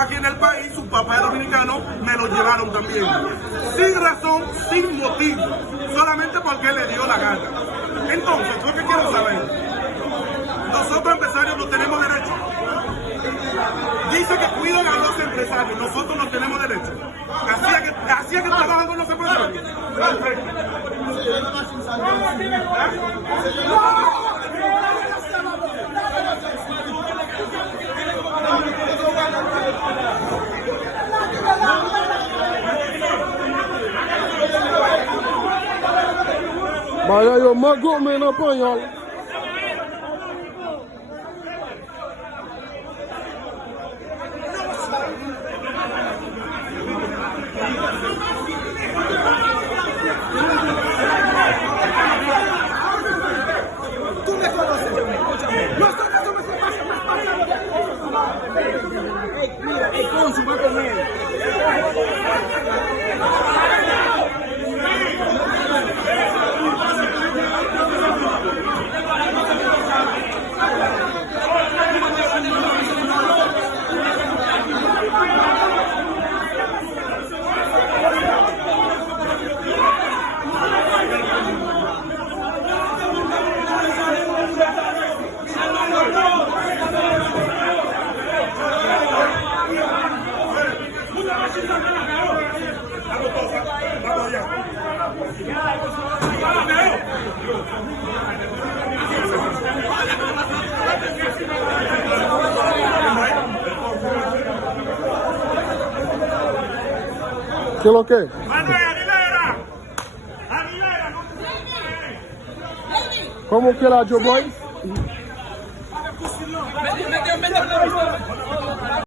aquí en el país, su papá es dominicano, me lo llevaron también. Sin razón, sin motivo, solamente porque le dio la gana. Entonces, yo que quiero saber, nosotros empresarios no tenemos derecho. Dice que cuidan a los empresarios, nosotros no tenemos derecho. Así es que trabajan con los empresarios. Vaya, yo más gómez en español. Tú me conoces, nosotros somos mira, el cónsul va con él. ¿Qué es lo que? ¿Cómo que la yo voy? Vete,